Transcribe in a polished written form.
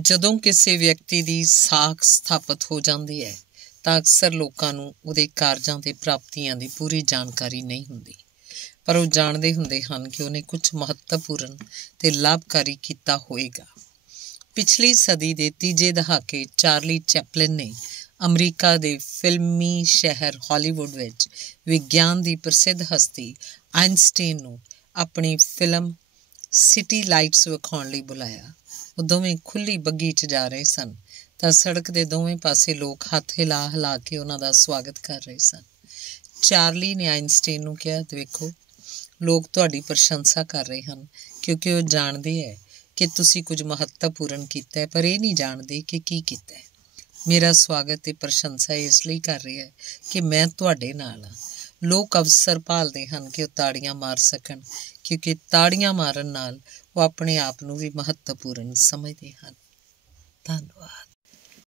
ਜਦੋਂ ਕਿਸੇ ਵਿਅਕਤੀ ਦੀ ਸਾਖ ਸਥਾਪਿਤ ਹੋ ਜਾਂਦੀ ਹੈ ਤਾਂ ਅਕਸਰ ਲੋਕਾਂ ਨੂੰ ਉਹਦੇ ਕਾਰਜਾਂ ਅਤੇ ਪ੍ਰਾਪਤੀਆਂ ਦੀ ਪੂਰੀ ਜਾਣਕਾਰੀ ਨਹੀਂ ਹੁੰਦੀ, ਪਰ ਉਹ ਜਾਣਦੇ ਹੁੰਦੇ ਹਨ ਕਿ ਉਹਨੇ ਕੁਝ ਮਹੱਤਵਪੂਰਨ ਅਤੇ ਲਾਭਕਾਰੀ ਕੀਤਾ ਹੋਏਗਾ। ਪਿਛਲੀ ਸਦੀ ਦੇ ਤੀਜੇ ਦਹਾਕੇ ਚਾਰਲੀ ਚੈਪਲਿਨ ਨੇ ਅਮਰੀਕਾ ਦੇ ਫਿਲਮੀ ਸ਼ਹਿਰ ਹਾਲੀਵੁੱਡ ਵਿੱਚ ਵਿਗਿਆਨ ਦੀ ਪ੍ਰਸਿੱਧ ਹਸਤੀ ਆਇਨਸਟੀਨ ਨੂੰ ਆਪਣੀ ਫਿਲਮ ਸਿਟੀ ਲਾਈਟਸ ਵਿਖਾਉਣ ਲਈ ਬੁਲਾਇਆ। ਉਹ ਦੋਵੇਂ ਖੁੱਲ੍ਹੀ ਬੱਗੀ 'ਚ ਜਾ ਰਹੇ ਸਨ ਤਾਂ ਸੜਕ ਦੇ ਦੋਵੇਂ ਪਾਸੇ ਲੋਕ ਹੱਥ ਹਿਲਾ ਕੇ ਉਹਨਾਂ ਦਾ ਸਵਾਗਤ ਕਰ ਰਹੇ ਸਨ। ਚਾਰਲੀ ਨੇ ਆਇਨਸਟੀਨ ਨੂੰ ਕਿਹਾ, ਦੇਖੋ, ਲੋਕ ਤੁਹਾਡੀ ਪ੍ਰਸ਼ੰਸਾ ਕਰ ਰਹੇ ਹਨ ਕਿਉਂਕਿ ਉਹ ਜਾਣਦੇ ਹੈ ਕਿ ਤੁਸੀਂ ਕੁਝ ਮਹੱਤਵਪੂਰਨ ਕੀਤਾ ਹੈ, ਪਰ ਇਹ ਨਹੀਂ ਜਾਣਦੇ ਕਿ ਕੀ ਕੀਤਾ ਹੈ। ਮੇਰਾ ਸਵਾਗਤ ਅਤੇ ਪ੍ਰਸ਼ੰਸਾ ਇਸ ਲਈ ਕਰ ਰਿਹਾ ਹੈ ਕਿ ਮੈਂ ਤੁਹਾਡੇ ਨਾਲ ਹਾਂ। ਲੋਕ ਅਵਸਰ ਭਾਲਦੇ ਹਨ ਕਿ ਉਹ ਤਾੜੀਆਂ ਮਾਰ ਸਕਣ, ਕਿਉਂਕਿ ਤਾੜੀਆਂ ਮਾਰਨ ਨਾਲ ਉਹ ਆਪਣੇ ਆਪ ਨੂੰ ਵੀ ਮਹੱਤਵਪੂਰਨ ਸਮਝਦੇ ਹਨ।